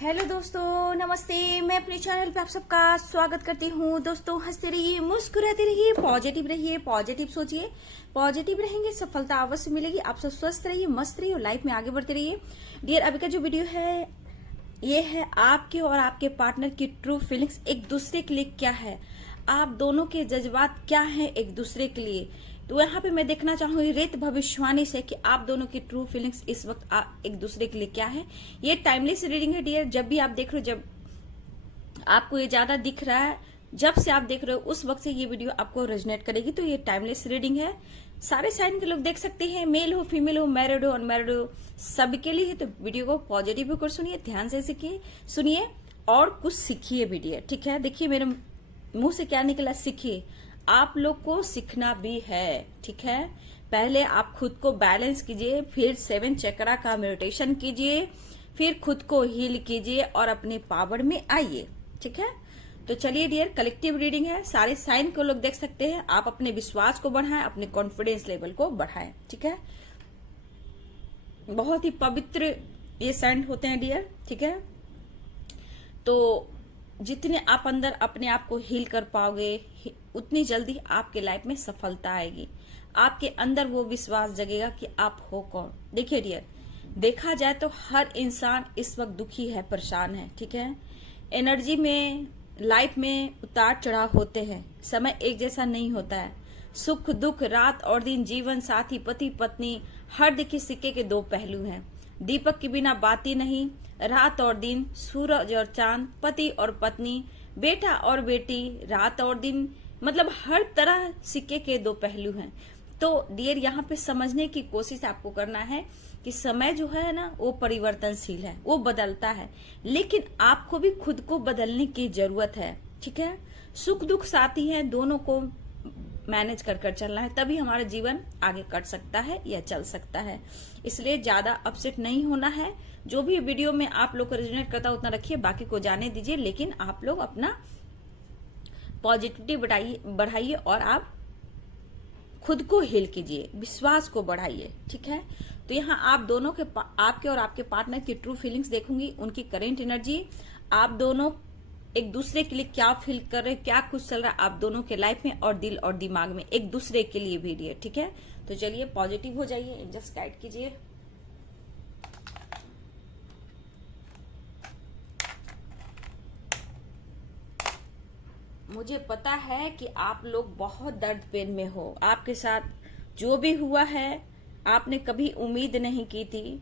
Hello दोस्तों, नमस्ते। मैं अपने चैनल पे आप सबका स्वागत करती हूँ। दोस्तों, हंसते रहिए, मुस्कुराते रहिए, पॉजिटिव रहिए, पॉजिटिव सोचिए। पॉजिटिव रहेंगे, सफलता अवश्य मिलेगी। आप सब स्वस्थ रहिए, मस्त रहिए और लाइफ में आगे बढ़ते रहिए। डियर, अभी का जो वीडियो है ये है आपके और आपके पार्टनर की ट्रू फीलिंग्स एक दूसरे के लिए क्या है, आप दोनों के जज्बात क्या हैं एक दूसरे के लिए। तो यहाँ पे मैं देखना चाहूंगी रेत भविष्यवाणी से कि आप दोनों की ट्रू फीलिंग्स इस वक्त एक दूसरे के लिए क्या है। ये टाइमलेस रीडिंग है डियर। जब भी आप देख रहे हो, जब आपको ये ज्यादा दिख रहा है, जब से आप देख रहे हो उस वक्त से ये वीडियो आपको रेजोनेट करेगी। तो ये टाइमलेस रीडिंग है, सारे साइन के लोग देख सकते हैं, मेल हो, फीमेल हो, मैरिड हो, अनमैरिड हो, सबके लिए है। तो वीडियो को पॉजिटिव होकर सुनिए, ध्यान से सीखिए, सुनिए और कुछ सीखिए भी डियर। ठीक है, देखिए मेरे मुंह से क्या निकला, सीखिए। आप लोग को सीखना भी है, ठीक है। पहले आप खुद को बैलेंस कीजिए, फिर 7 चक्रा का मेडिटेशन कीजिए, फिर खुद को हील कीजिए और अपने पावर में आइए, ठीक है। तो चलिए डियर, कलेक्टिव रीडिंग है, सारे साइन को लोग देख सकते हैं। आप अपने विश्वास को बढ़ाएं, अपने कॉन्फिडेंस लेवल को बढ़ाएं, ठीक है। बहुत ही पवित्र ये साइन होते हैं डियर, ठीक है। तो जितने आप अंदर अपने आप को हील कर पाओगे, उतनी जल्दी आपके लाइफ में सफलता आएगी। आपके अंदर वो विश्वास जगेगा कि आप हो कौन। देखिए डियर, देखा जाए तो हर इंसान इस वक्त दुखी है, परेशान है, ठीक है। एनर्जी में, लाइफ में उतार चढ़ाव होते हैं, समय एक जैसा नहीं होता है। सुख दुख, रात और दिन, जीवन साथी, पति पत्नी, हर दिखे सिक्के के दो पहलू हैं। दीपक के बिना बाती नहीं, रात और दिन, सूरज और चांद, पति और पत्नी, बेटा और बेटी, रात और दिन, मतलब हर तरह सिक्के के दो पहलू हैं। तो डियर, यहाँ पे समझने की कोशिश आपको करना है कि समय जो है ना वो परिवर्तनशील है, वो बदलता है, लेकिन आपको भी खुद को बदलने की जरूरत है, ठीक है। सुख दुख साथी हैं, दोनों को मैनेज कर कर चलना है, तभी हमारा जीवन आगे कट सकता है या चल सकता है। इसलिए ज्यादा अपसेट नहीं होना है। जो भी वीडियो में आप लोग को रेजोनेट करता उतना रखिए, बाकी को जाने दीजिए, लेकिन आप लोग अपना पॉजिटिविटी बढ़ाइए और आप खुद को हील कीजिए, विश्वास को बढ़ाइए, ठीक है। तो यहाँ आप दोनों के, आपके और आपके पार्टनर की ट्रू फीलिंग्स देखूंगी, उनकी करेंट एनर्जी, आप दोनों एक दूसरे के लिए क्या फील कर रहे हैं, क्या कुछ चल रहा है आप दोनों के लाइफ में और दिल और दिमाग में, एक दूसरे के लिए भी डियर, ठीक है। तो चलिए पॉजिटिव हो जाइए, एंजल्स गाइड कीजिए। मुझे पता है कि आप लोग बहुत दर्द पेन में हो, आपके साथ जो भी हुआ है आपने कभी उम्मीद नहीं की थी,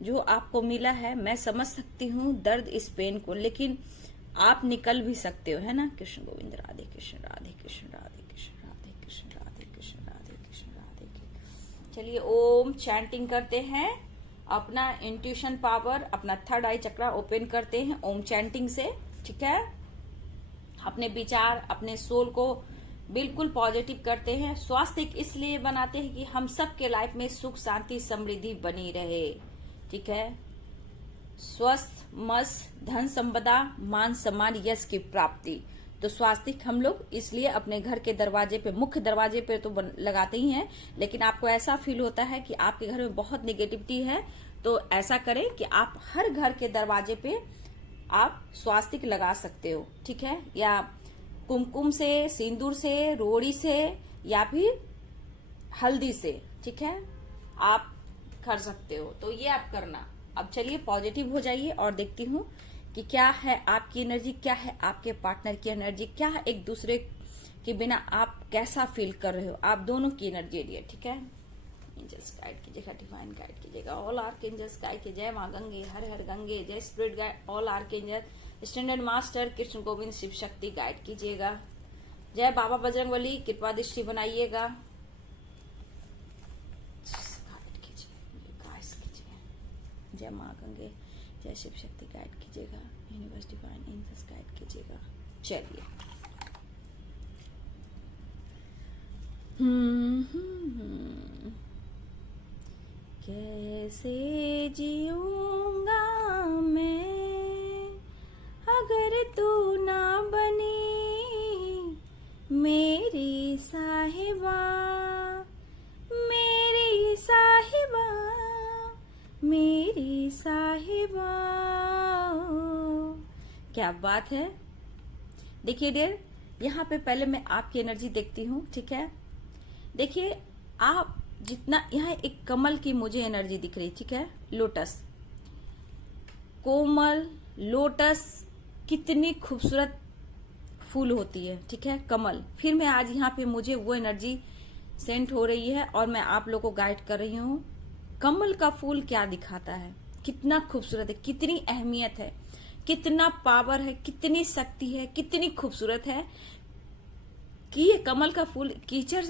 जो आपको मिला है मैं समझ सकती हूँ दर्द, इस पेन को, लेकिन आप निकल भी सकते हो, है ना। कृष्ण गोविंद, राधे कृष्ण, राधे कृष्ण, राधे कृष्ण, राधे कृष्ण, राधे कृष्ण, राधे कृष्ण, राधे कृष्ण। चलिए ओम चैंटिंग करते हैं, अपना इंट्यूशन पावर, अपना थर्ड आई चक्रा ओपन करते हैं ओम चैंटिंग से, ठीक है। अपने विचार, अपने सोल को बिल्कुल पॉजिटिव करते हैं। स्वास्थ्य इसलिए बनाते हैं कि हम सबके लाइफ में सुख शांति समृद्धि बनी रहे, ठीक है। स्वस्थ, मस्त, धन संपदा, मान सम्मान, यश की प्राप्ति। तो स्वास्थ्य हम लोग इसलिए अपने घर के दरवाजे पे, मुख्य दरवाजे पे तो लगाते ही हैं, लेकिन आपको ऐसा फील होता है कि आपके घर में बहुत निगेटिविटी है, तो ऐसा करें कि आप हर घर के दरवाजे पे आप स्वास्तिक लगा सकते हो, ठीक है। या कुमकुम से, सिंदूर से, रोड़ी से, या फिर हल्दी से, ठीक है, आप कर सकते हो। तो ये आप करना। अब चलिए पॉजिटिव हो जाइए और देखती हूँ कि क्या है आपकी एनर्जी, क्या है आपके पार्टनर की एनर्जी, क्या है एक दूसरे के बिना आप कैसा फील कर रहे हो, आप दोनों की एनर्जी है, ठीक है। एंजल्स गाइड कीजिएगा, डिवाइन गाइड कीजिएगा, ऑल आर्कएंजल्स गाइड कीजिए। जय माँ गंगे, हर हर गंगे, जय spirit guide, all archangel, standard master Krishna Govind Shiva Shakti guide कीजिएगा। जय बाबा बजरंगबली, कृपा दृष्टि बनाइएगा। जय माँ गंगे, जय शिव शक्ति गाइड कीजिएगा, यूनिवर्स डिवाइन एंजल्स गाइड कीजिएगा। चलिए कैसे जीऊंगा मैं अगर तू ना बनी मेरी साहिबा, मेरी साहिबा, मेरी साहिबा। क्या बात है। देखिए डियर, यहाँ पे पहले मैं आपकी एनर्जी देखती हूँ, ठीक है। देखिए आप जितना, यहाँ एक कमल की मुझे एनर्जी दिख रही, ठीक है। लोटस, कोमल लोटस कितनी खूबसूरत फूल होती है, ठीक है, कमल। फिर मैं आज यहाँ पे मुझे वो एनर्जी सेंट हो रही है और मैं आप लोगों को गाइड कर रही हूँ। कमल का फूल क्या दिखाता है, कितना खूबसूरत है, कितनी अहमियत है, कितना पावर है, कितनी शक्ति है, कितनी खूबसूरत है कि ये कमल का फूल कीचड़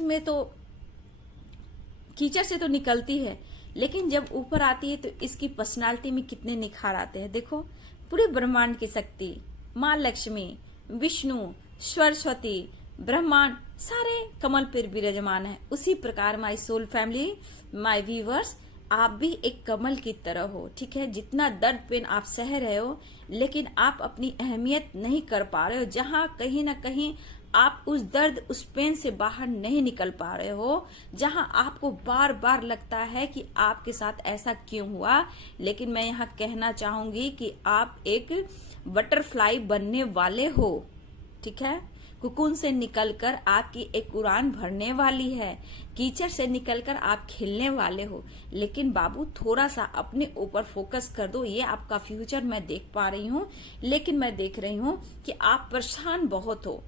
से तो निकलती है, लेकिन जब ऊपर आती है तो इसकी पर्सनालिटी में कितने निखार आते हैं। देखो, पूरे ब्रह्मांड की शक्ति, माँ लक्ष्मी, विष्णु, सरस्वती, ब्रह्मांड सारे कमल पर विराजमान है। उसी प्रकार my soul family, my viewers, आप भी एक कमल की तरह हो, ठीक है। जितना दर्द पेन आप सह रहे हो, लेकिन आप अपनी अहमियत नहीं कर पा रहे हो। जहां कहीं ना कहीं आप उस दर्द, उस पेन से बाहर नहीं निकल पा रहे हो, जहां आपको बार बार लगता है कि आपके साथ ऐसा क्यों हुआ, लेकिन मैं यहाँ कहना चाहूंगी कि आप एक बटरफ्लाई बनने वाले हो, ठीक है। कुकुन से निकलकर आपकी एक उड़ान भरने वाली है, कीचड़ से निकलकर आप खिलने वाले हो। लेकिन बाबू थोड़ा सा अपने ऊपर फोकस कर दो। ये आपका फ्यूचर मैं देख पा रही हूँ, लेकिन मैं देख रही हूँ कि आप परेशान बहुत हो,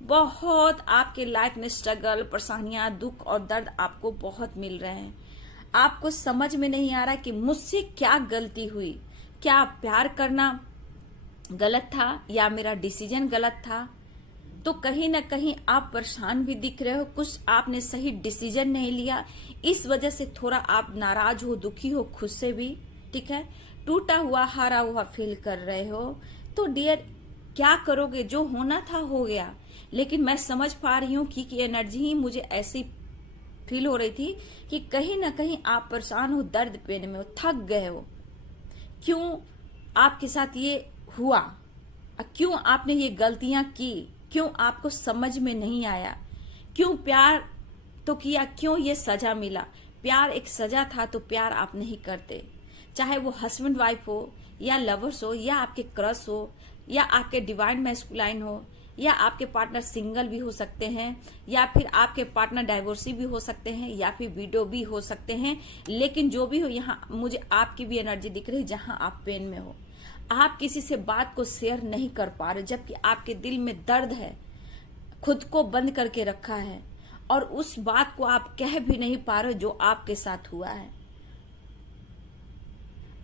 बहुत आपके लाइफ में स्ट्रगल, परेशानियां, दुख और दर्द आपको बहुत मिल रहे हैं। आपको समझ में नहीं आ रहा कि मुझसे क्या गलती हुई, क्या प्यार करना गलत था या मेरा डिसीजन गलत था। तो कहीं ना कहीं आप परेशान भी दिख रहे हो, कुछ आपने सही डिसीजन नहीं लिया, इस वजह से थोड़ा आप नाराज हो, दुखी हो खुद से भी, ठीक है। टूटा हुआ, हारा हुआ फील कर रहे हो। तो डियर, क्या करोगे, जो होना था हो गया। लेकिन मैं समझ पा रही हूँ कि एनर्जी ही मुझे ऐसी फील हो रही थी कि कहीं ना कहीं आप परेशान हो, दर्द पेन में हो, थक गए हो। क्यों आपके साथ ये हुआ, क्यों आपने ये गलतियां की, क्यों आपको समझ में नहीं आया, क्यों प्यार तो किया, क्यों ये सजा मिला। प्यार एक सजा था तो प्यार आप नहीं करते, चाहे वो हस्बैंड वाइफ हो या लवर्स हो या आपके क्रश हो या आपके डिवाइन मैस्कुलाइन हो या आपके पार्टनर सिंगल भी हो सकते हैं या फिर आपके पार्टनर डाइवोर्सी भी हो सकते हैं या फिर विडो भी हो सकते हैं। लेकिन जो भी हो, यहाँ मुझे आपकी भी एनर्जी दिख रही है जहां आप पेन में हो। आप किसी से बात को शेयर नहीं कर पा रहे, जबकि आपके दिल में दर्द है, खुद को बंद करके रखा है और उस बात को आप कह भी नहीं पा रहे जो आपके साथ हुआ है।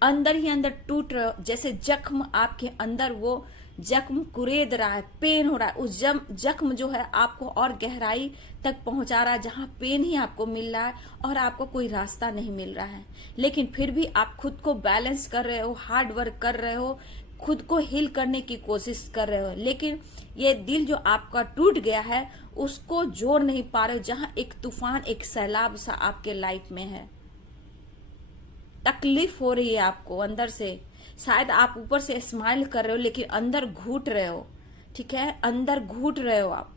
अंदर ही अंदर टूट रहे हो, जैसे जख्म आपके अंदर, वो जख्म कुरेद रहा है, पेन हो रहा है। उस जख्म जो है आपको और गहराई तक पहुंचा रहा है, जहां पेन ही आपको मिल रहा है और आपको कोई रास्ता नहीं मिल रहा है। लेकिन फिर भी आप खुद को बैलेंस कर रहे हो, हार्ड वर्क कर रहे हो, खुद को हील करने की कोशिश कर रहे हो। लेकिन ये दिल जो आपका टूट गया है, उसको जोड़ नहीं पा रहे हो, जहां एक तूफान, एक सैलाब सा आपके लाइफ में है। तकलीफ हो रही है आपको अंदर से। शायद आप ऊपर से स्माइल कर रहे हो लेकिन अंदर घुट रहे हो, ठीक है, अंदर घुट रहे हो आप।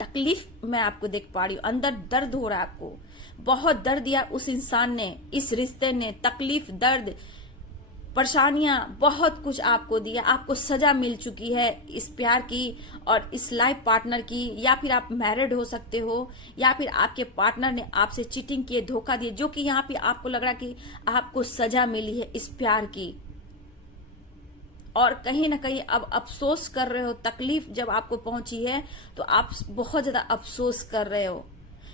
तकलीफ मैं आपको देख पा रही हूँ, अंदर दर्द हो रहा है आपको, बहुत दर्द दिया उस इंसान ने, इस रिश्ते ने, तकलीफ, दर्द, परेशानियां, बहुत कुछ आपको दिया। आपको सजा मिल चुकी है इस प्यार की और इस लाइफ पार्टनर की, या फिर आप मैरिड हो सकते हो या फिर आपके पार्टनर ने आपसे चीटिंग किए, धोखा दिए, जो कि यहाँ पे आपको लग रहा कि आपको सजा मिली है इस प्यार की। और कहीं ना कहीं अब अफसोस कर रहे हो, तकलीफ जब आपको पहुंची है तो आप बहुत ज्यादा अफसोस कर रहे हो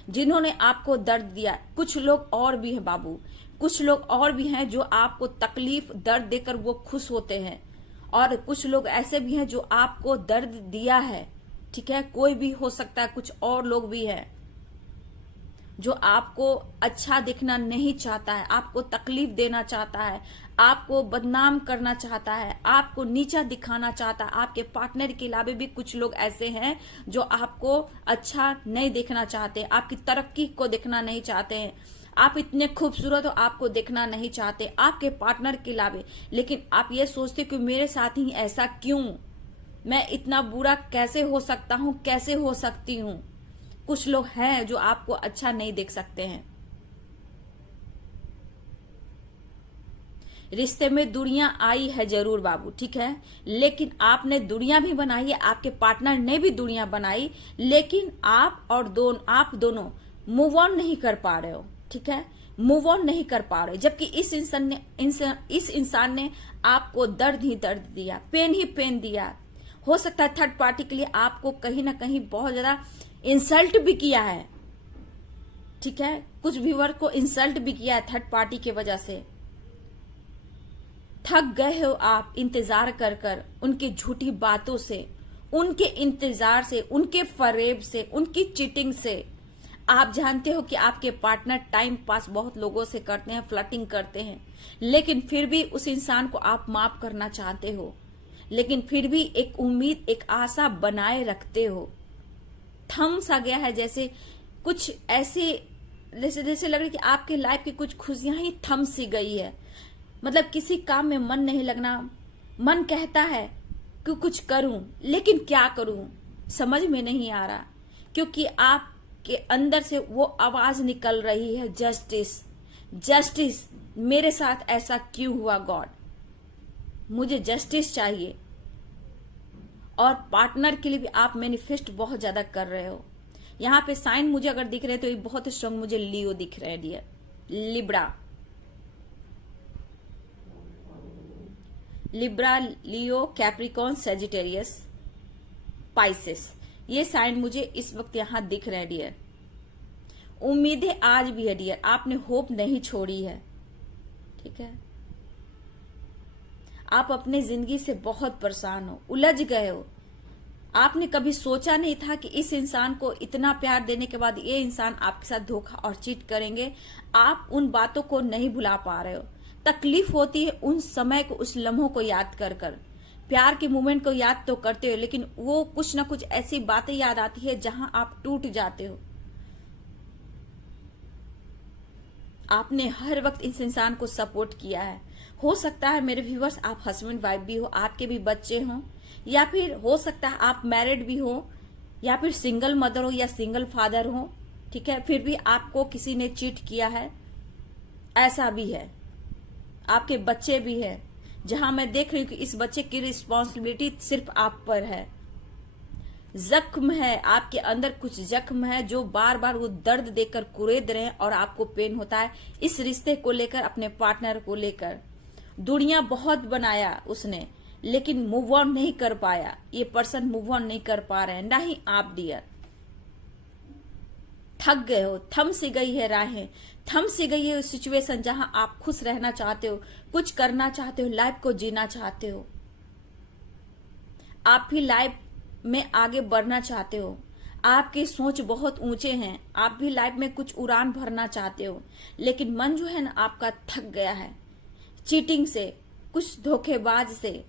जिन्होंने आपको दर्द दिया। कुछ लोग और भी हैं बाबू, कुछ लोग और भी हैं जो आपको तकलीफ, दर्द देकर वो खुश होते हैं, और कुछ लोग ऐसे भी हैं जो आपको दर्द दिया है, ठीक है। कोई भी हो सकता है, कुछ और लोग भी हैं जो आपको अच्छा दिखना नहीं चाहता है, आपको तकलीफ देना चाहता है, आपको बदनाम करना चाहता है, आपको नीचा दिखाना चाहता है। आपके पार्टनर के अलावा भी कुछ लोग ऐसे हैं जो आपको अच्छा नहीं देखना चाहते, आपकी तरक्की को देखना नहीं चाहते हैं। आप इतने खूबसूरत हो, आपको देखना नहीं चाहते आपके पार्टनर के अलावा, लेकिन आप ये सोचते कि मेरे साथ ही ऐसा क्यों, मैं इतना बुरा कैसे हो सकता हूं, कैसे हो सकती हूं। कुछ लोग हैं जो आपको अच्छा नहीं देख सकते हैं। रिश्ते में दूरियां आई है जरूर बाबू, ठीक है, लेकिन आपने दूरियां भी बनाई है, आपके पार्टनर ने भी दूरियां बनाई, लेकिन आप दोनों मूव ऑन नहीं कर पा रहे हो, ठीक है, मूव ऑन नहीं कर पा रहे, जबकि इस इंसान ने आपको दर्द ही दर्द दिया, पेन ही पेन दिया। हो सकता है थर्ड पार्टी के लिए आपको कहीं ना कहीं बहुत ज्यादा इंसल्ट भी किया है, ठीक है, कुछ व्यूअर को इंसल्ट भी किया है थर्ड पार्टी की वजह से। थक गए हो आप इंतजार कर कर, उनकी झूठी बातों से, उनके इंतजार से, उनके फरेब से, उनकी चीटिंग से। आप जानते हो कि आपके पार्टनर टाइम पास बहुत लोगों से करते हैं, फ्लर्टिंग करते हैं, लेकिन फिर भी उस इंसान को आप माफ करना चाहते हो, लेकिन फिर भी एक उम्मीद, एक आशा बनाए रखते हो। थम सा गया है, जैसे कुछ ऐसे जैसे लग रहा है कि आपके लाइफ की कुछ खुशियां ही थम सी गई है। मतलब किसी काम में मन नहीं लगना, मन कहता है कि कुछ करूं, लेकिन क्या करूं समझ में नहीं आ रहा, क्योंकि आपके अंदर से वो आवाज निकल रही है, जस्टिस, जस्टिस, मेरे साथ ऐसा क्यों हुआ गॉड, मुझे जस्टिस चाहिए। और पार्टनर के लिए भी आप मैनिफेस्ट बहुत ज्यादा कर रहे हो। यहाँ पे साइन मुझे अगर दिख रहे हैं तो ये बहुत स्ट्रांग मुझे लियो दिख रहे हैं डियर, लिब्रा, लियो, कैप्रिकॉन, सेजिटेरियस, पाइसेस, ये साइन मुझे इस वक्त यहां दिख रहे हैं डियर। उम्मीदें आज भी है डियर, आपने होप नहीं छोड़ी है, ठीक है। आप अपने जिंदगी से बहुत परेशान हो, उलझ गए हो। आपने कभी सोचा नहीं था कि इस इंसान को इतना प्यार देने के बाद ये इंसान आपके साथ धोखा और चीट करेंगे। आप उन बातों को नहीं भुला पा रहे हो। तकलीफ होती है उन समय को, उस लम्हों को याद कर कर, प्यार के मोमेंट को याद तो करते हो, लेकिन वो कुछ ना कुछ ऐसी बातें याद आती है जहां आप टूट जाते हो। आपने हर वक्त इस इंसान को सपोर्ट किया है। हो सकता है मेरे व्यूअर्स आप हस्बैंड वाइफ भी हो, आपके भी बच्चे हों, या फिर हो सकता है आप मैरिड भी हो, या फिर सिंगल मदर हो या सिंगल फादर हो, ठीक है, फिर भी आपको किसी ने चीट किया है, ऐसा भी है। आपके बच्चे भी है, जहां मैं देख रही हूं कि इस बच्चे की रिस्पॉन्सिबिलिटी सिर्फ आप पर है। जख्म है आपके अंदर, कुछ जख्म है जो बार बार वो दर्द देकर कुरेद रहे हैं और आपको पेन होता है इस रिश्ते को लेकर, अपने पार्टनर को लेकर। दुनिया बहुत बनाया उसने, लेकिन मूव ऑन नहीं कर पाया। ये पर्सन मूव ऑन नहीं कर पा रहे हैं, ना ही आप डियर। थक गए हो, थम सी गई है राहें, थम सी गई है सिचुएशन जहां आप खुश रहना चाहते हो, कुछ करना चाहते हो, लाइफ को जीना चाहते हो, आप भी लाइफ में आगे बढ़ना चाहते हो। आपकी सोच बहुत ऊंचे हैं, आप भी लाइफ में कुछ उड़ान भरना चाहते हो, लेकिन मन जो है ना आपका थक गया है चीटिंग से, कुछ धोखेबाज से।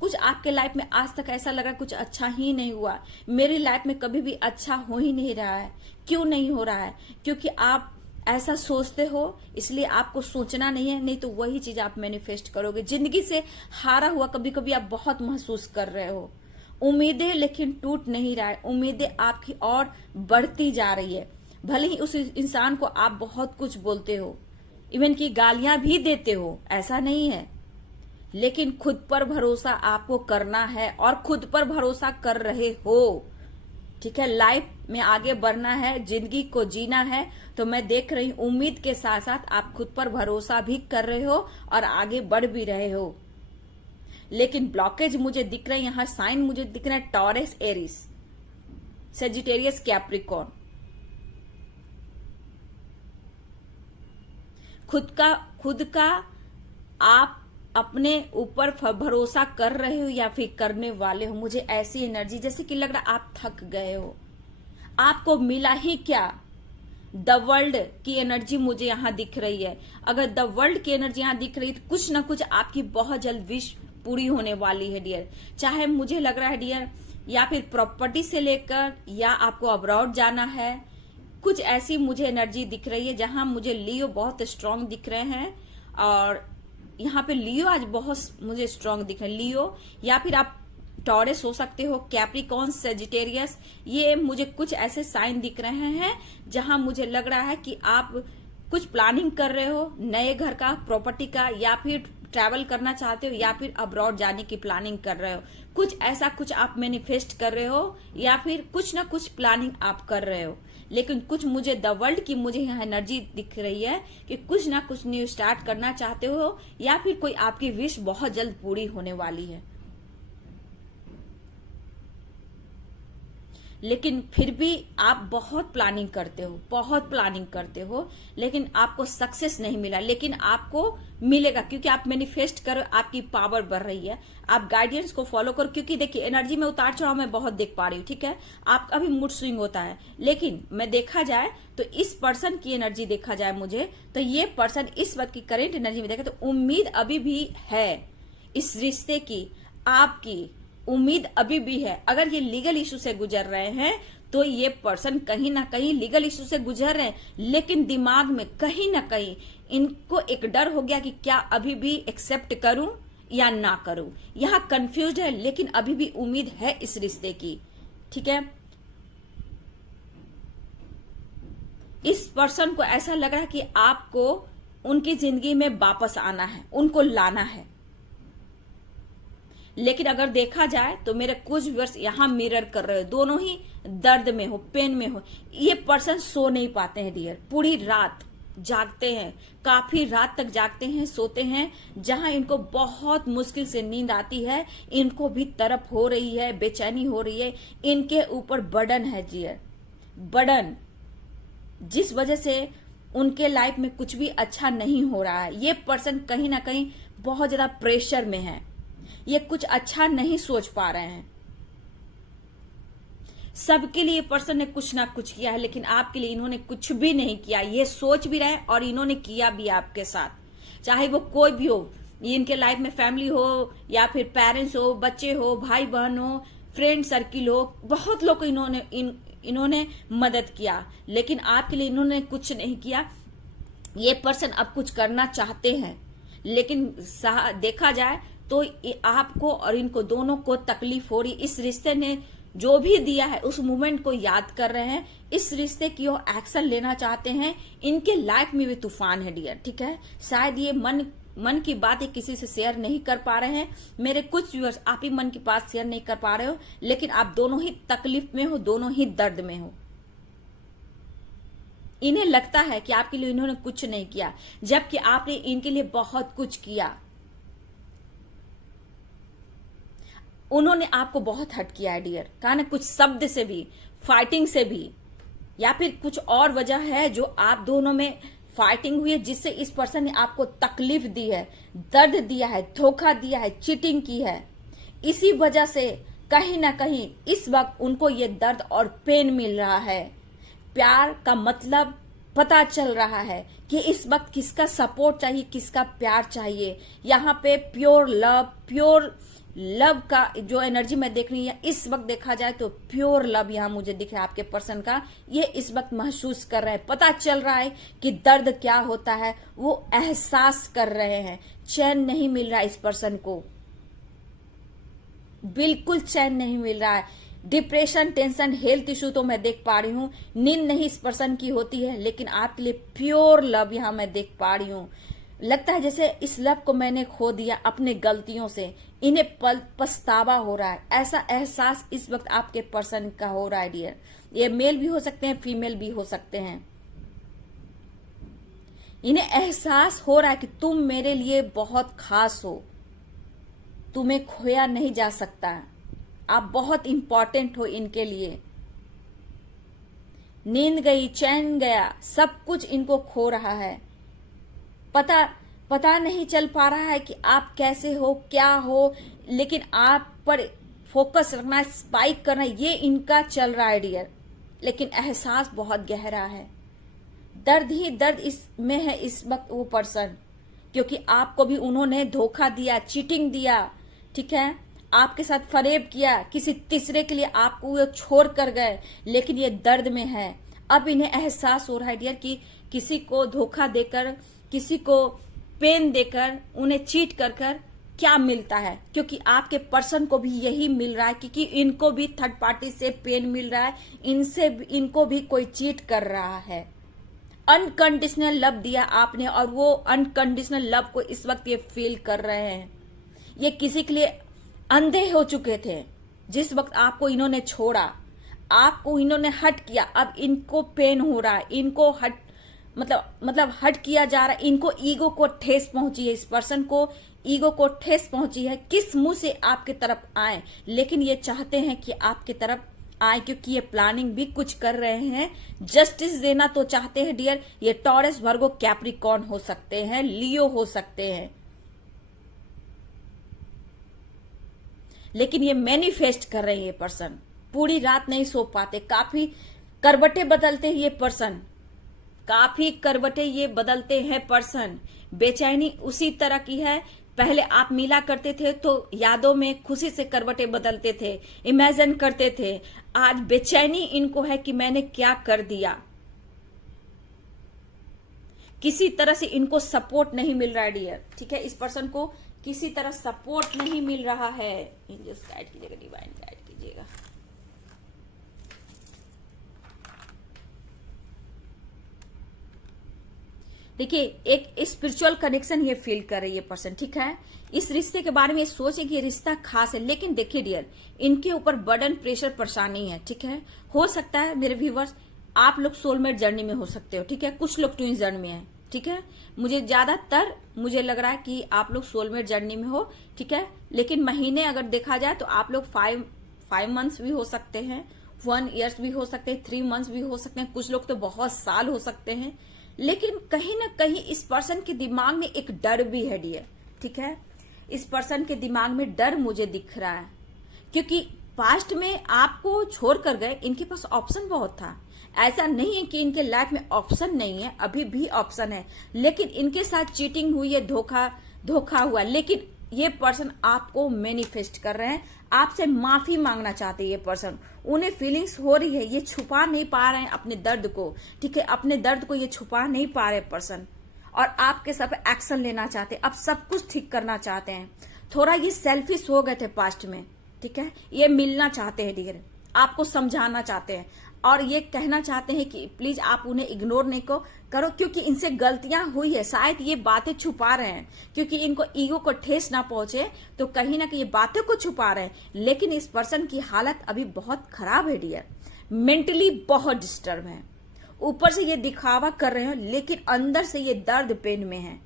कुछ आपके लाइफ में आज तक ऐसा लगा कुछ अच्छा ही नहीं हुआ, मेरी लाइफ में कभी भी अच्छा हो ही नहीं रहा है। क्यों नहीं हो रहा है? क्योंकि आप ऐसा सोचते हो, इसलिए आपको सोचना नहीं है, नहीं तो वही चीज आप मैनिफेस्ट करोगे। जिंदगी से हारा हुआ कभी कभी आप बहुत महसूस कर रहे हो। उम्मीदें लेकिन टूट नहीं रहा है, उम्मीदें आपकी और बढ़ती जा रही है। भले ही उस इंसान को आप बहुत कुछ बोलते हो, इवन की गालियां भी देते हो, ऐसा नहीं है, लेकिन खुद पर भरोसा आपको करना है और खुद पर भरोसा कर रहे हो, ठीक है। लाइफ में आगे बढ़ना है, जिंदगी को जीना है, तो मैं देख रही हूं उम्मीद के साथ साथ आप खुद पर भरोसा भी कर रहे हो और आगे बढ़ भी रहे हो। लेकिन ब्लॉकेज मुझे दिख रहे हैं, यहां साइन मुझे दिख रहा है टॉरस, एरिस, सेजिटेरियस, कैप्रिकॉर्न। खुद का आप अपने ऊपर भरोसा कर रहे हो या फिर करने वाले हो। मुझे ऐसी एनर्जी जैसे कि लग रहा आप थक गए हो, आपको मिला ही क्या। द वर्ल्ड की एनर्जी मुझे यहां दिख रही है। अगर द वर्ल्ड की एनर्जी यहां दिख रही है तो कुछ ना कुछ आपकी बहुत जल्द विश पूरी होने वाली है डियर। चाहे मुझे लग रहा है डियर, या फिर प्रॉपर्टी से लेकर, या आपको अब्रॉड जाना है, कुछ ऐसी मुझे एनर्जी दिख रही है जहां मुझे लियो बहुत स्ट्रांग दिख रहे हैं। और यहाँ पे लियो आज बहुत मुझे स्ट्रांग दिख रहे हैं, लियो, या फिर आप टॉरस हो सकते हो, कैप्रिकॉर्न, सेजिटेरियस। ये मुझे कुछ ऐसे साइन दिख रहे हैं जहां मुझे लग रहा है कि आप कुछ प्लानिंग कर रहे हो, नए घर का, प्रॉपर्टी का, या फिर ट्रैवल करना चाहते हो या फिर अब्रॉड जाने की प्लानिंग कर रहे हो। कुछ ऐसा कुछ आप मैनिफेस्ट कर रहे हो या फिर कुछ ना कुछ प्लानिंग आप कर रहे हो। लेकिन कुछ मुझे द वर्ल्ड की मुझे यहाँ एनर्जी दिख रही है कि कुछ ना कुछ न्यू स्टार्ट करना चाहते हो या फिर कोई आपकी विश बहुत जल्द पूरी होने वाली है। लेकिन फिर भी आप बहुत प्लानिंग करते हो, लेकिन आपको सक्सेस नहीं मिला। लेकिन आपको मिलेगा क्योंकि आप मैनिफेस्ट करो, आपकी पावर बढ़ रही है। आप गाइडेंस को फॉलो करो, क्योंकि देखिए एनर्जी में उतार चढ़ाव मैं बहुत देख पा रही हूँ, ठीक है। आपका भी मूड स्विंग होता है, लेकिन मैं देखा जाए तो इस पर्सन की एनर्जी देखा जाए मुझे, तो ये पर्सन इस वक्त की करेंट एनर्जी में देखा तो उम्मीद अभी भी है इस रिश्ते की, आपकी उम्मीद अभी भी है। अगर ये लीगल इशू से गुजर रहे हैं तो ये पर्सन कहीं ना कहीं लीगल इशू से गुजर रहे हैं, लेकिन दिमाग में कहीं ना कहीं इनको एक डर हो गया कि क्या अभी भी एक्सेप्ट करूं या ना करूं। यहां कंफ्यूज है, लेकिन अभी भी उम्मीद है इस रिश्ते की, ठीक है। इस पर्सन को ऐसा लग रहा है कि आपको उनकी जिंदगी में वापस आना है, उनको लाना है। लेकिन अगर देखा जाए तो मेरे कुछ व्यूअर्स यहां मिरर कर रहे हो, दोनों ही दर्द में हो, पेन में हो। ये पर्सन सो नहीं पाते हैं डियर, पूरी रात जागते हैं, काफी रात तक जागते हैं, सोते हैं। जहां इनको बहुत मुश्किल से नींद आती है, इनको भी तड़प हो रही है, बेचैनी हो रही है। इनके ऊपर बर्डन है डियर, बर्डन, जिस वजह से उनके लाइफ में कुछ भी अच्छा नहीं हो रहा है। ये पर्सन कहीं ना कहीं बहुत ज्यादा प्रेशर में है, ये कुछ अच्छा नहीं सोच पा रहे हैं। सबके लिए पर्सन ने कुछ ना कुछ किया है, लेकिन आपके लिए इन्होंने कुछ भी नहीं किया। ये सोच भी रहे और इन्होंने किया भी आपके साथ, चाहे वो कोई भी हो। इनके लाइफ में फैमिली हो या फिर पेरेंट्स हो, बच्चे हो, भाई बहन हो, फ्रेंड सर्किल हो, बहुत लोग को इन्होंने मदद किया, लेकिन आपके लिए इन्होंने कुछ नहीं किया। ये पर्सन अब कुछ करना चाहते हैं, लेकिन देखा जाए तो आपको और इनको दोनों को तकलीफ हो रही। इस रिश्ते ने जो भी दिया है उस मोमेंट को याद कर रहे हैं, इस रिश्ते की ओर एक्शन लेना चाहते हैं। इनके लाइफ में भी तूफान है डियर, ठीक है। शायद ये मन की बातें किसी से शेयर नहीं कर पा रहे हैं। मेरे कुछ व्यूअर्स आप ही मन की बात शेयर नहीं कर पा रहे हो, लेकिन आप दोनों ही तकलीफ में हो, दोनों ही दर्द में हो। इन्हें लगता है कि आपके लिए इन्होंने कुछ नहीं किया, जबकि आपने इनके लिए बहुत कुछ किया। उन्होंने आपको बहुत हर्ट किया है डियर, कहा ना, कुछ शब्द से भी, फाइटिंग से भी, या फिर कुछ और वजह है जो आप दोनों में फाइटिंग हुई है, जिससे इस पर्सन ने आपको तकलीफ दी है, दर्द दिया है, धोखा दिया है, चीटिंग की है। इसी वजह से कहीं ना कहीं इस वक्त उनको ये दर्द और पेन मिल रहा है। प्यार का मतलब पता चल रहा है कि इस वक्त किसका सपोर्ट चाहिए, किसका प्यार चाहिए। यहाँ पे प्योर लव का जो एनर्जी मैं देख रही है इस वक्त, देखा जाए तो प्योर लव यहाँ मुझे दिख रहा है आपके पर्सन का। ये इस वक्त महसूस कर रहे हैं, पता चल रहा है कि दर्द क्या होता है, वो एहसास कर रहे हैं। चैन नहीं मिल रहा है इस पर्सन को, बिल्कुल चैन नहीं मिल रहा है। डिप्रेशन, टेंशन, हेल्थ इश्यू तो मैं देख पा रही हूँ। नींद नहीं इस पर्सन की होती है, लेकिन आपके लिए प्योर लव यहाँ मैं देख पा रही हूँ। लगता है जैसे इस लव को मैंने खो दिया अपने गलतियों से, इन्हें पछतावा हो रहा है। ऐसा एहसास इस वक्त आपके पर्सन का हो रहा है डियर। ये मेल भी हो सकते हैं, फीमेल भी हो सकते हैं। इन्हें एहसास हो रहा है कि तुम मेरे लिए बहुत खास हो, तुम्हें खोया नहीं जा सकता, आप बहुत इंपॉर्टेंट हो इनके लिए। नींद गई, चैन गया, सब कुछ इनको खो रहा है। पता नहीं चल पा रहा है कि आप कैसे हो, क्या हो, लेकिन आप पर फोकस रखना है, स्पाइक करना, ये इनका चल रहा है डियर। लेकिन एहसास बहुत गहरा है, दर्द ही दर्द इसमें है इस वक्त वो पर्सन, क्योंकि आपको भी उन्होंने धोखा दिया, चीटिंग दिया, ठीक है। आपके साथ फरेब किया, किसी तीसरे के लिए आपको वो छोड़ कर गए, लेकिन ये दर्द में है। अब इन्हें एहसास हो रहा है डियर कि किसी को धोखा देकर, किसी को पेन देकर, उन्हें चीट कर क्या मिलता है, क्योंकि आपके पर्सन को भी यही मिल रहा है, क्योंकि इनको भी थर्ड पार्टी से पेन मिल रहा है, इनको भी कोई चीट कर रहा है। अनकंडीशनल लव दिया आपने, और वो अनकंडीशनल लव को इस वक्त ये फील कर रहे हैं। ये किसी के लिए अंधे हो चुके थे। जिस वक्त आपको इन्होंने छोड़ा, आपको इन्होंने हट किया, अब इनको पेन हो रहा है, इनको हट मतलब हट किया जा रहा है, इनको ईगो को ठेस पहुंची है, इस पर्सन को ईगो को ठेस पहुंची है। किस मुंह से आपके तरफ आए, लेकिन ये चाहते हैं कि आपके तरफ आए, क्योंकि ये प्लानिंग भी कुछ कर रहे हैं। जस्टिस देना तो चाहते हैं डियर। ये टॉरस, वर्गो, कैप्रिकॉर्न हो सकते हैं, लियो हो सकते हैं, लेकिन ये मैनिफेस्ट कर रहे हैं। ये पर्सन पूरी रात नहीं सो पाते, काफी करवटें बदलते हैं ये पर्सन, काफी करवटें ये बदलते हैं पर्सन। बेचैनी उसी तरह की है। पहले आप मिला करते थे तो यादों में खुशी से करवटें बदलते थे, इमेजिन करते थे। आज बेचैनी इनको है कि मैंने क्या कर दिया। किसी तरह से इनको सपोर्ट नहीं मिल रहा है डियर, ठीक है। इस पर्सन को किसी तरह सपोर्ट नहीं मिल रहा है। एंजल्स गाइड कीजिएगा, डिवाइन गाइड कीजिएगा। देखिए, एक स्पिरिचुअल कनेक्शन ये फील कर रही है पर्सन, ठीक है। इस रिश्ते के बारे में सोचे कि ये रिश्ता खास है, लेकिन देखिए डियर, इनके ऊपर बर्डन, प्रेशर, परेशानी है, ठीक है। हो सकता है मेरे व्यूवर्स आप लोग सोलमेट जर्नी में हो सकते हो, ठीक है। कुछ लोग ट्विंस जर्नी में है, ठीक है। मुझे लग रहा है कि आप लोग सोलमेट जर्नी में हो, ठीक है। लेकिन महीने अगर देखा जाए तो आप लोग 5 मंथ्स भी हो सकते हैं, 1 ईयर्स भी हो सकते हैं, 3 मंथ्स भी हो सकते हैं, कुछ लोग तो बहुत साल हो सकते हैं। लेकिन कहीं ना कहीं इस पर्सन के दिमाग में एक डर भी है डियर, ठीक है। इस पर्सन के दिमाग में डर मुझे दिख रहा है, क्योंकि पास्ट में आपको छोड़ कर गए, इनके पास ऑप्शन बहुत था। ऐसा नहीं है कि इनके लाइफ में ऑप्शन नहीं है, अभी भी ऑप्शन है, लेकिन इनके साथ चीटिंग हुई है, धोखा हुआ। लेकिन ये पर्सन आपको मैनिफेस्ट कर रहे हैं, आपसे माफी मांगना चाहते हैं ये पर्सन। उन्हें फीलिंग्स हो रही है, ये छुपा नहीं पा रहे हैं अपने दर्द को, ठीक है। अपने दर्द को ये छुपा नहीं पा रहे पर्सन, और आपके सब एक्शन लेना चाहते हैं, अब सब कुछ ठीक करना चाहते हैं। थोड़ा ये सेल्फिश हो गए थे पास्ट में, ठीक है। ये मिलना चाहते हैं डियर, आपको समझाना चाहते हैं, और ये कहना चाहते हैं कि प्लीज आप उन्हें इग्नोर नहीं करो, क्योंकि इनसे गलतियां हुई है। शायद ये बातें छुपा रहे हैं, क्योंकि इनको ईगो को ठेस ना पहुंचे, तो कहीं ना कहीं ये बातें को छुपा रहे हैं। लेकिन इस पर्सन की हालत अभी बहुत खराब है डियर, मेंटली बहुत डिस्टर्ब है। ऊपर से ये दिखावा कर रहे हैं, लेकिन अंदर से ये दर्द पेन में है,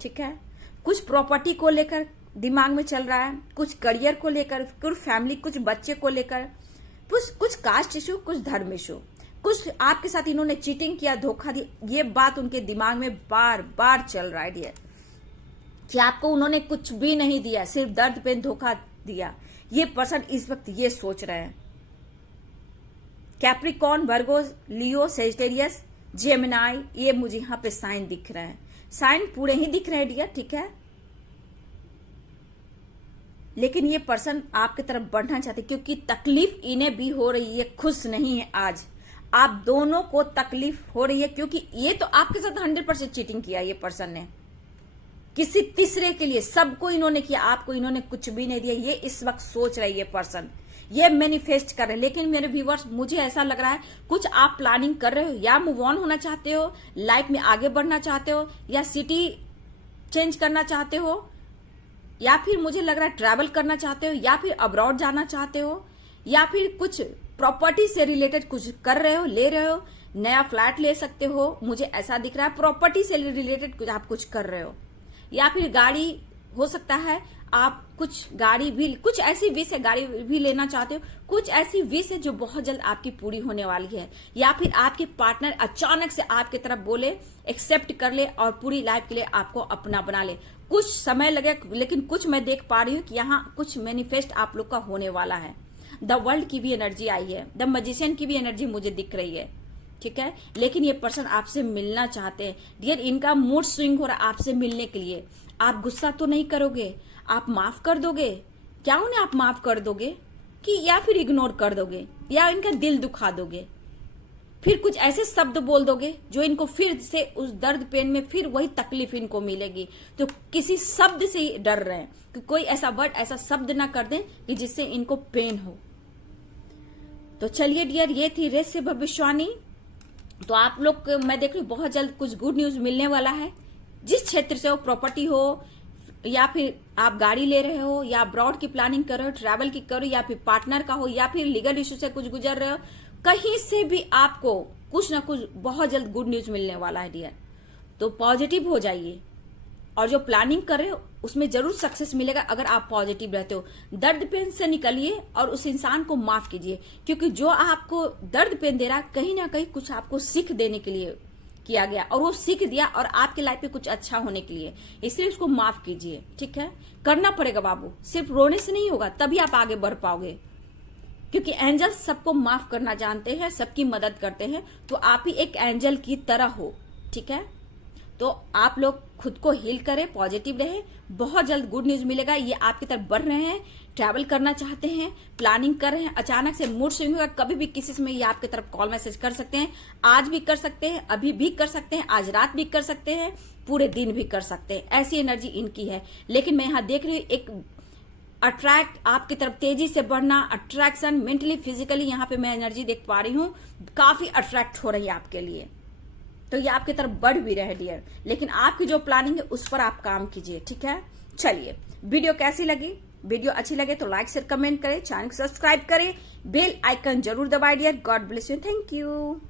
ठीक है। कुछ प्रॉपर्टी को लेकर दिमाग में चल रहा है, कुछ करियर को लेकर, कुछ फैमिली, कुछ बच्चे को लेकर, कुछ कास्ट इशू, कुछ धर्म इशू, कुछ आपके साथ इन्होंने चीटिंग किया, धोखा दिया। ये बात उनके दिमाग में बार बार चल रहा है डियर, कि आपको उन्होंने कुछ भी नहीं दिया, सिर्फ दर्द पे धोखा दिया। ये पर्सन इस वक्त ये सोच रहे हैं। कैप्रिकॉर्न, वर्गो, लियो, सेजिटेरियस, जेमिनाई, ये मुझे यहाँ पे साइन दिख रहे हैं। साइन पूरे ही दिख रहे हैं डियर, ठीक है। लेकिन ये पर्सन आपकी तरफ बढ़ना चाहते, क्योंकि तकलीफ इन्हें भी हो रही है, खुश नहीं है। आज आप दोनों को तकलीफ हो रही है, क्योंकि ये तो आपके साथ 100% चीटिंग किया ये पर्सन ने, किसी तीसरे के लिए सबको इन्होंने किया, आपको इन्होंने कुछ भी नहीं दिया। ये इस वक्त सोच रही है पर्सन, ये मैनिफेस्ट कर रहे हैं। लेकिन मेरे व्यूवर्स, मुझे ऐसा लग रहा है कुछ आप प्लानिंग कर रहे हो, या मूव ऑन होना चाहते हो, लाइफ में आगे बढ़ना चाहते हो, या सिटी चेंज करना चाहते हो, या फिर मुझे लग रहा है ट्रैवल करना चाहते हो, या फिर अब्रॉड जाना चाहते हो, या फिर कुछ प्रॉपर्टी से रिलेटेड कुछ कर रहे हो, ले रहे हो, नया फ्लैट ले सकते हो। मुझे ऐसा दिख रहा है प्रॉपर्टी से रिलेटेड कुछ आप कुछ कर रहे हो, या फिर गाड़ी हो सकता है, आप कुछ गाड़ी भी, कुछ ऐसी विश है गाड़ी भी लेना चाहते हो, कुछ ऐसी विश है जो बहुत जल्द आपकी पूरी होने वाली है। या फिर आपके पार्टनर अचानक से आपकी तरफ बोले, एक्सेप्ट कर ले और पूरी लाइफ के लिए आपको अपना बना ले। कुछ समय लगे, लेकिन कुछ मैं देख पा रही हूँ कि यहाँ कुछ मैनिफेस्ट आप लोग का होने वाला है। द वर्ल्ड की भी एनर्जी आई है, द मैजिशियन की भी एनर्जी मुझे दिख रही है, ठीक है। लेकिन ये पर्सन आपसे मिलना चाहते हैं डियर, इनका मूड स्विंग हो रहा है आपसे मिलने के लिए। आप गुस्सा तो नहीं करोगे, आप माफ कर दोगे क्या उन्हें? आप माफ कर दोगे कि या फिर इग्नोर कर दोगे, या इनका दिल दुखा दोगे, फिर कुछ ऐसे शब्द बोल दोगे जो इनको फिर से उस दर्द पेन में फिर वही तकलीफ इनको मिलेगी। तो किसी शब्द से ही डर रहे हैं कि कोई ऐसा वर्ड, ऐसा शब्द ना कर दें कि जिससे इनको पेन हो। तो चलिए डियर, ये थी रहस्य भविष्यवाणी। तो आप लोग को मैं देख रही हूँ बहुत जल्द कुछ गुड न्यूज मिलने वाला है। जिस क्षेत्र से हो, प्रॉपर्टी हो या फिर आप गाड़ी ले रहे हो या अब्रॉड की प्लानिंग कर रहे हो, ट्रैवल की करो या फिर पार्टनर का हो या फिर लीगल इश्यू से कुछ गुजर रहे हो, कहीं से भी आपको कुछ ना कुछ बहुत जल्द गुड न्यूज मिलने वाला है डियर। तो पॉजिटिव हो जाइए और जो प्लानिंग कर रहे हो उसमें जरूर सक्सेस मिलेगा अगर आप पॉजिटिव रहते हो। दर्द पेन से निकलिए और उस इंसान को माफ कीजिए, क्योंकि जो आपको दर्द पेन दे रहा है कहीं ना कहीं कुछ आपको सीख देने के लिए किया गया और वो सीख दिया और आपके लाइफ में कुछ अच्छा होने के लिए, इसलिए उसको माफ कीजिए। ठीक है, करना पड़ेगा बाबू, सिर्फ रोने से नहीं होगा, तभी आप आगे बढ़ पाओगे, क्योंकि एंजल सबको माफ करना जानते हैं, सबकी मदद करते हैं। तो आप ही एक एंजल की तरह हो। ठीक है, तो आप लोग खुद को हील करें, पॉजिटिव रहे, बहुत जल्द गुड न्यूज मिलेगा। ये आपकी तरफ बढ़ रहे हैं, ट्रैवल करना चाहते हैं, प्लानिंग कर रहे हैं, अचानक से मूड स्विंग हुआ, कभी भी किसी समय ये आपकी तरफ कॉल मैसेज कर सकते हैं। आज भी कर सकते हैं, अभी भी कर सकते हैं, आज रात भी कर सकते हैं, पूरे दिन भी कर सकते हैं। ऐसी एनर्जी इनकी है। लेकिन मैं यहाँ देख रही हूँ एक अट्रैक्ट आपकी तरफ तेजी से बढ़ना, अट्रैक्शन मेंटली फिजिकली, यहाँ पे मैं एनर्जी देख पा रही हूँ, काफी अट्रैक्ट हो रही है आपके लिए। तो ये आपकी तरफ बढ़ भी रहे डियर, लेकिन आपकी जो प्लानिंग है उस पर आप काम कीजिए। ठीक है, चलिए वीडियो कैसी लगी? वीडियो अच्छी लगे तो लाइक शेयर कमेंट करें, चैनल को सब्सक्राइब करें, बेल आइकन जरूर दबाइए dear. God bless you, thank you.